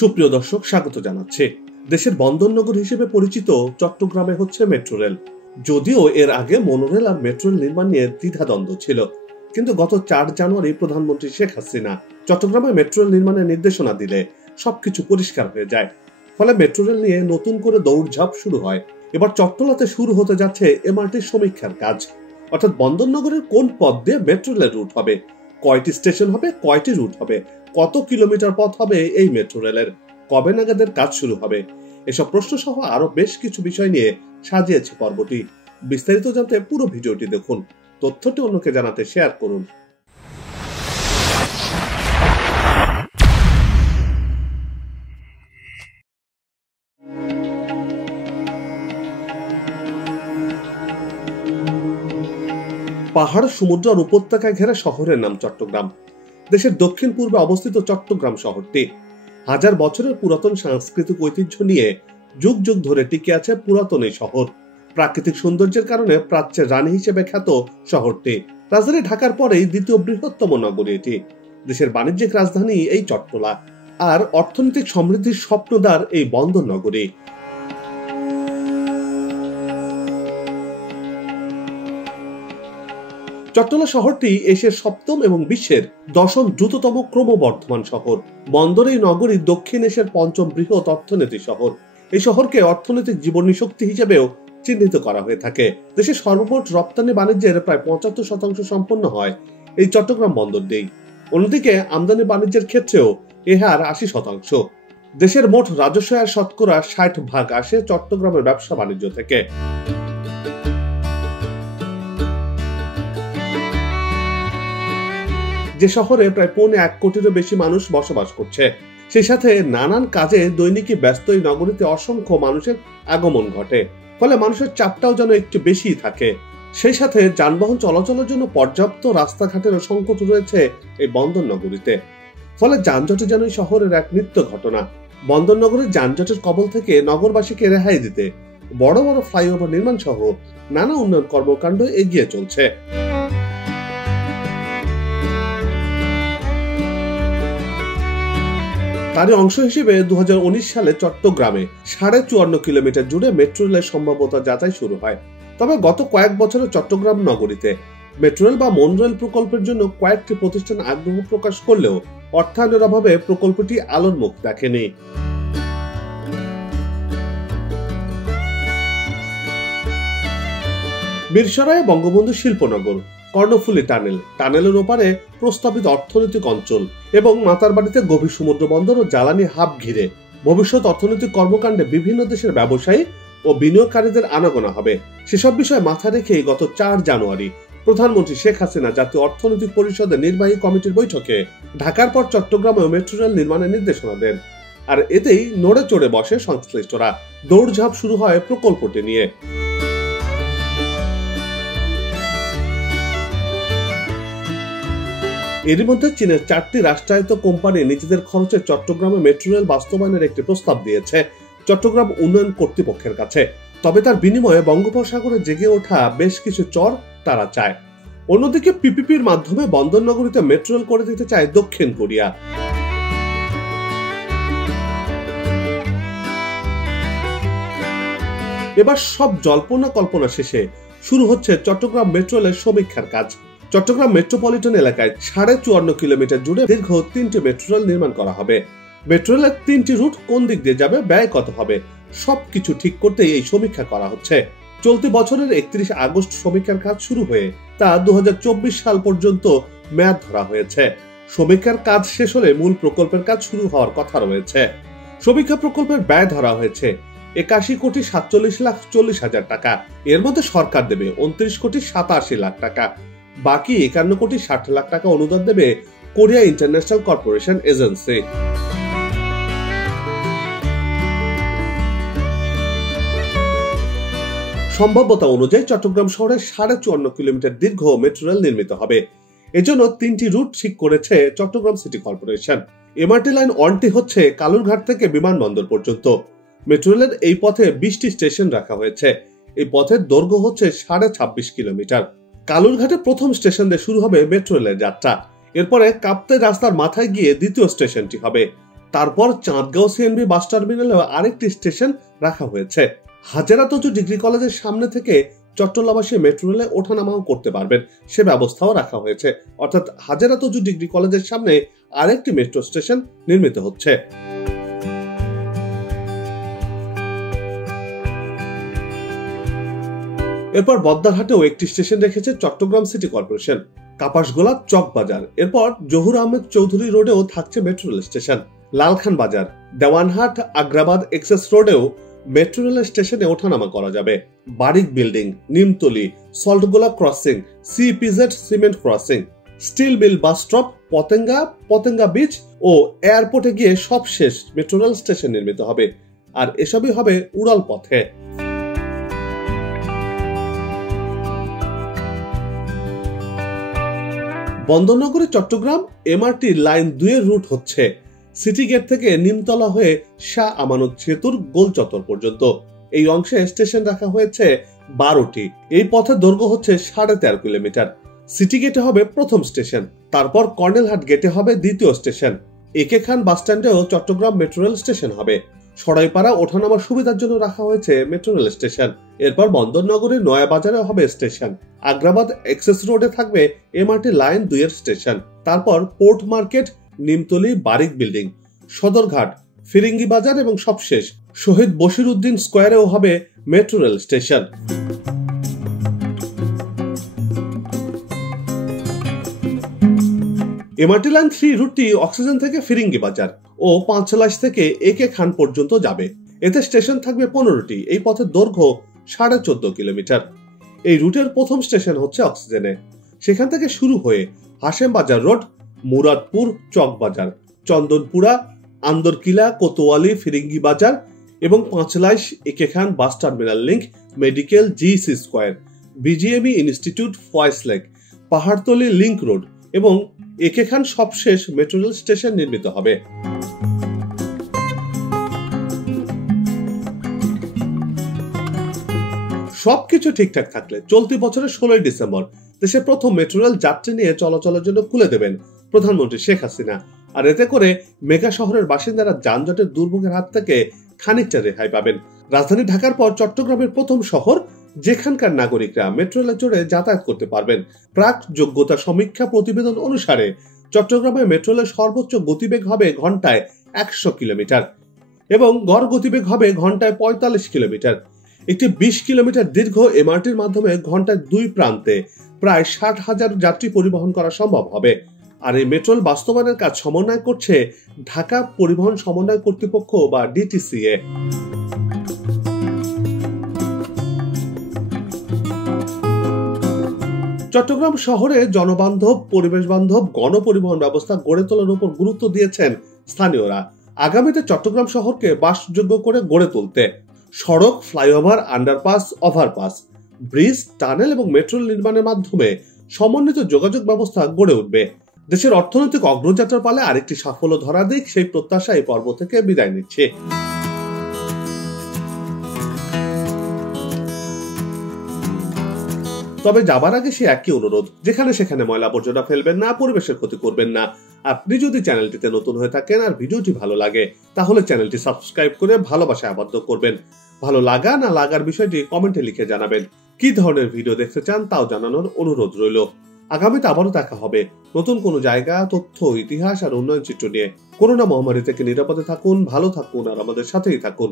সুপ্রিয় দর্শক, স্বাগত জানাচ্ছি। দেশের বন্দরনগর হিসেবে পরিচিত চট্টগ্রামে হচ্ছে মেট্রো রেল। যদিও এর আগে মনোরেল আর মেট্রো রেল নির্মাণ নিয়ে দ্বিধাদ্বন্দ্ব ছিল, কিন্তু গত 4 জানুয়ারি প্রধানমন্ত্রী শেখ হাসিনা চট্টগ্রামে মেট্রো রেল নির্মাণের নির্দেশনা দিলে সবকিছু পরিষ্কার হয়ে যায়। ফলে মেট্রো রেল নিয়ে নতুন করে দৌড়ঝাঁপ শুরু হয়। এবার চট্টলাতে শুরু হতে যাচ্ছে এমআরটির সমীক্ষার কাজ, অর্থাৎ বন্দরনগরের কোন পথ দিয়ে মেট্রো রেলের রুট হবে, কয়টি স্টেশন হবে, কয়টি রুট হবে, কত কিলোমিটার পথ হবে এই মেট্রো রেলের, কবে নাগাদের কাজ শুরু হবে, এসব প্রশ্ন সহ আরো বেশ কিছু বিষয় নিয়ে সাজিয়েছে পর্বটি। বিস্তারিত জানতে পুরো ভিডিওটি দেখুন, তথ্যটি অন্যকে জানাতে শেয়ার করুন। পাহাড়, সমুদ্র আর উপত্যকায় ঘেরা শহরের নাম চট্টগ্রাম। দেশের দক্ষিণ পূর্বে অবস্থিত চট্টগ্রাম শহরটি হাজার বছরের পুরাতন সাংস্কৃতিক ঐতিহ্য নিয়ে যুগ যুগ ধরে টিকে আছে। পুরাতন এই শহর প্রাকৃতিক সৌন্দর্যের কারণে প্রাচ্যের রানী হিসেবে খ্যাত শহরটি। রাজধানী ঢাকার পরেই দ্বিতীয় বৃহত্তম নগরী এটি। দেশের বাণিজ্যিক রাজধানী এই চট্টলা, আর অর্থনৈতিক সমৃদ্ধির স্বপ্নদ্বার এই বন্দর নগরী। চট্টলা শহরটি এশিয়ার 7ম এবং বিশ্বের 10ম দ্রুততম ক্রমবর্ধমান শহর। বন্দর এই নগরী দক্ষিণ এশিয়ার 5ম বৃহৎ অর্থনৈতিক শহর। এই শহরকে অর্থনৈতিক জীবনী শক্তি হিসেবেও চিহ্নিত করা হয়ে থাকে। দেশের সর্বমোট রপ্তানি বাণিজ্যের প্রায় 75% সম্পন্ন হয় এই চট্টগ্রাম বন্দর দিয়েই। অন্যদিকে আমদানি বাণিজ্যের ক্ষেত্রেও এ হার 80%। দেশের মোট রাজস্ব আয়ের শতকরা 60% আসে চট্টগ্রামের ব্যবসা বাণিজ্য থেকে। যে শহরে প্রায় 1.25 কোটিরও বেশি মানুষ বসবাস করছে, সেই সাথে নানান কাজে দৈনিকই ব্যস্ত এই নগরীতে অসংখ্য মানুষের আগমন ঘটে। ফলে মানুষের চাপটাও যেন একটু বেশি থাকে। সেই সাথে যানবাহন চলাচলের জন্য পর্যাপ্ত রাস্তাঘাটেরও সংকট রয়েছে এই বন্দর নগরীতে। ফলে যানজটে যেন এই শহরের এক নিত্য ঘটনা। বন্দর নগরীর যানজটের কবল থেকে নগরবাসীকে রেহাই দিতে বড় বড় ফ্লাইওভার নির্মাণ সহ নানা উন্নয়ন কর্মকাণ্ড এগিয়ে চলছে। তারই অংশ হিসেবে 2019 সালে চট্টগ্রামে 54.5 কিলোমিটার জুড়ে মেট্রো রেলের সম্ভাব্যতা যাচাই শুরু হয়। তবে গত কয়েক বছরে চট্টগ্রাম নগরীতে মেট্রো রেল বা মনোরেল প্রকল্পের জন্য কয়েকটি প্রতিষ্ঠান আগ্রহ প্রকাশ করলেও অর্থায়নের অভাবে প্রকল্পটি আলোর মুখ দেখেনি। মিরসরাই বঙ্গবন্ধু শিল্পনগর, কর্ণফুলী টানেলের ওপারে প্রস্তাবিত অর্থনৈতিক অঞ্চল এবং মাতারবাড়িতে গভীর সমুদ্র বন্দর ও জ্বালানি হাব ঘিরে ভবিষ্যৎ অর্থনৈতিক কর্মকাণ্ডে বিভিন্ন দেশের ব্যবসায়ী ও বিনিয়োগকারীদের আনাগোনা হবে। সেসব বিষয় মাথায় রেখে গত 4 জানুয়ারি প্রধানমন্ত্রী শেখ হাসিনা জাতীয় অর্থনৈতিক পরিষদের নির্বাহী কমিটির বৈঠকে ঢাকার পর চট্টগ্রামে মেট্রো রেল নির্মাণের নির্দেশনা দেন। আর এতেই নড়ে চড়ে বসে সংশ্লিষ্টরা। দৌড়ঝাঁপ শুরু হয় প্রকল্পটি নিয়ে। এর মধ্যে চীনের 4টি রাষ্ট্রায়ত্ত কোম্পানি নিজেদের খরচে চট্টগ্রামে মেট্রো রেল বাস্তবায়নের একটি প্রস্তাব দিয়েছে চট্টগ্রাম উন্নয়ন কর্তৃপক্ষের কাছে। তবে তার বিনিময়ে বঙ্গোপসাগরে জেগে ওঠা বেশ কিছু চর তারা চায়। অন্যদিকে পিপিপির মাধ্যমে বন্দর নগরীতে মেট্রো রেল করে দিতে চায় দক্ষিণ কোরিয়া। এবার সব জল্পনা কল্পনা শেষে শুরু হচ্ছে চট্টগ্রাম মেট্রো রেলের সমীক্ষার কাজ। চট্টগ্রাম মেট্রোপলিটন এলাকায় 54.5 কিলোমিটার জুড়ে দীর্ঘ 3টি মেট্রো রেল নির্মাণ করা হবে। মেট্রো রেলের 3টি রুট কোন দিক দিয়ে যাবে, ব্যয় কত হবে, সবকিছু ঠিক করতে এই সমীক্ষা করা হচ্ছে। চলতি বছরের 31 আগস্ট সমীক্ষার কাজ শুরু হয়ে তা 2024 সাল পর্যন্ত মেয়াদ ধরা হয়েছে। সমীক্ষার কাজ শেষ হলে মূল প্রকল্পের কাজ শুরু হওয়ার কথা রয়েছে। সমীক্ষা প্রকল্পের ব্যয় ধরা হয়েছে 81,47,40,000 টাকা। এর মধ্যে সরকার দেবে 29,87,00,000 টাকা। বাকি 51,60,00,000 টাকা অনুদান দেবে কোরিয়া ইন্টারন্যাশনাল কর্পোরেশন এজেন্সি। সম্ভাব্যতা অনুযায়ী চট্টগ্রাম শহরে 54.5 কিলোমিটার দীর্ঘ মেট্রো রেল নির্মিত হবে। এজন্য 3টি রুট ঠিক করেছে Chattogram city corporation. MRT line 1টি হচ্ছে কালুরঘাট থেকে বিমানবন্দর পর্যন্ত। মেট্রো রেলের এই পথে 20টি স্টেশন রাখা হয়েছে। এই পথের দৈর্ঘ্য হচ্ছে 26.5 কিলোমিটার। কালুরঘাটে প্রথম স্টেশন দিয়ে শুরু হবে মেট্রো রেলের যাত্রা। এরপরে কাপ্তাই রাস্তার মাথায় গিয়ে দ্বিতীয় স্টেশনটি হবে। তারপর চাঁদগাঁও সিএনবি বাস টার্মিনালেও আরেকটি স্টেশন রাখা হয়েছে। হাজেরা তজু ডিগ্রি কলেজের সামনে থেকে চট্টলাবাসী মেট্রো রেলে ওঠানামাও করতে পারবেন, সে ব্যবস্থাও রাখা হয়েছে। অর্থাৎ হাজেরা তজু ডিগ্রি কলেজের সামনে আরেকটি মেট্রো স্টেশন নির্মিত হচ্ছে। এরপর বদ্দারহাটেও একটি স্টেশন রেখেছে চট্টগ্রাম সিটি কর্পোরেশন, কাপাসগোলা চক বাজার। এরপর জহুর আহমেদ চৌধুরী রোডেও থাকছে metro rail station. Lalkhan Bazar, Dewanhat, Agrabad access রোডেও মেট্রো রেল স্টেশনে ওঠানামা করা যাবে। Barik building, Nimtali, Saltgola crossing, CPZ cement crossing, steel mill bus stop, Patenga beach ও এয়ারপোর্টে গিয়ে সবশেষ মেট্রো রেল স্টেশন নির্মিত হবে। আর এসবই হবে উড়াল পথে। বন্দরনগরে চট্টগ্রাম এমআরট লাইন 2 এর রুট হচ্ছে সিটি গেট থেকে নিমতলা হয়ে শাহ আমানত সেতুর গোল চত্বর পর্যন্ত। এই অংশে স্টেশন রাখা হয়েছে 12টি। এই পথের দৈর্ঘ্য হচ্ছে 13.5 কিলোমিটার। সিটি গেটে হবে প্রথম স্টেশন, তারপর কর্নেলহাট গেটে হবে দ্বিতীয় স্টেশন। একে খান বাস স্ট্যান্ডেও চট্টগ্রাম মেট্রো রেল স্টেশন হবে। সরাইপাড়া ওঠানামার সুবিধার জন্য রাখা হয়েছে মেট্রো রেল স্টেশন। এরপর বন্দরনগরের নয়াবাজারে হবে স্টেশন। আগ্রাবাদ এক্সেস রোডে থাকবে এমআরট লাইন 2 এর স্টেশন। তারপর port market, Nimtali, Barik building, Sadarghat, Firingi Bazar এবং সবশেষ শহীদ বশিরউদ্দিন স্কয়ারেও হবে metro rail station. MRT line 3 রুটটি অক্সিজেন থেকে ফিরিঙ্গি বাজার ও পাঁচলাইশ থেকে একে খান পর্যন্ত যাবে। এতে স্টেশন থাকবে 15টি। এই পথের দৈর্ঘ্য 14.5 কিলোমিটার। এই রুটের প্রথম স্টেশন হচ্ছে অক্সিজেনে। সেখান থেকে শুরু হয়ে হাশেম বাজার রোড, মুরাদপুর, চকবাজার, চন্দনপুরা, আন্দরকিলা, কোতোয়ালি, ফিরিঙ্গি বাজার এবং Panchlaish A K Khan bus terminal link, medical, GC square, BGME institute, Foy's lake, Pahartali link road এবং একে খান সবশেষ মেট্রো রেল স্টেশন নির্মিত হবে। সবকিছু ঠিকঠাক থাকলে চলতি বছরের 16 ডিসেম্বর দেশের প্রথম মেট্রো রেল যাত্রী নিয়ে চলাচলের জন্য খুলে দেবেন প্রধানমন্ত্রী শেখ হাসিনা। আর এতে করে মেগা শহরের বাসিন্দারা যানজটের দুর্ভোগের হাত থেকে খানিকটা রেহাই পাবেন। রাজধানী ঢাকার পর চট্টগ্রামের প্রথম শহর, যেখানকার নাগরিকরা মেট্রো রেলে চড়ে যাতায়াত করতে পারবেন। প্রাক যোগ্যতা সমীক্ষা প্রতিবেদন অনুসারে চট্টগ্রামে মেট্রো রেলের সর্বোচ্চ গতিবেগ হবে ঘন্টায় 100 কিলোমিটার এবং গড় গতিবেগ হবে ঘন্টায় 45 কিলোমিটার। একটি 20 কিলোমিটার দীর্ঘ এমআরটির মাধ্যমে ঘন্টায় 2 প্রান্তে প্রায় 60,000 যাত্রী পরিবহন করা সম্ভব হবে। আর এই মেট্রো রেল বাস্তবায়নের কাজ সমন্বয় করছে ঢাকা পরিবহন সমন্বয় কর্তৃপক্ষ বা ডিটিসিএ। চট্টগ্রাম শহরে জনবান্ধব, পরিবেশ বান্ধব গণপরিবহন ব্যবস্থা গড়ে তোলার উপর গুরুত্ব দিয়েছেন স্থানীয়রা। আগামীতে চট্টগ্রাম শহরকে বাসযোগ্য করে গড়ে তুলতে সড়ক, flyover, underpass, overpass, bridge, tunnel এবং মেট্রো নির্মাণের মাধ্যমে সমন্বিত যোগাযোগ ব্যবস্থা গড়ে উঠবে। দেশের অর্থনৈতিক অগ্রযাত্রার পালে আরেকটি সাফল্য ধরা দিক, সেই প্রত্যাশা এই পর্ব থেকে বিদায় নিচ্ছে। তবে যাবার আগে সে একই অনুরোধ, যেখানে সেখানে ময়লা আবর্জনা ফেলবেন না, পরিবেশের ক্ষতি করবেন না। আপনি যদি চ্যানেলটিতে নতুন হয়ে থাকেন আর ভিডিওটি ভালো লাগে তাহলে চ্যানেলটি সাবস্ক্রাইব করে ভালোবাসায় আবদ্ধ করবেন। ভালো লাগা না লাগার বিষয়টি কমেন্টে লিখে জানাবেন। কি ধরনের ভিডিও দেখতে চান তাও জানানোর অনুরোধ রইল। আগামীতে আবারও দেখা হবে নতুন কোনো জায়গা, তথ্য, ইতিহাস আর উন্নয়ন চিত্র নিয়ে। করোনা মহামারী থেকে নিরাপদে থাকুন, ভালো থাকুন আর আমাদের সাথেই থাকুন।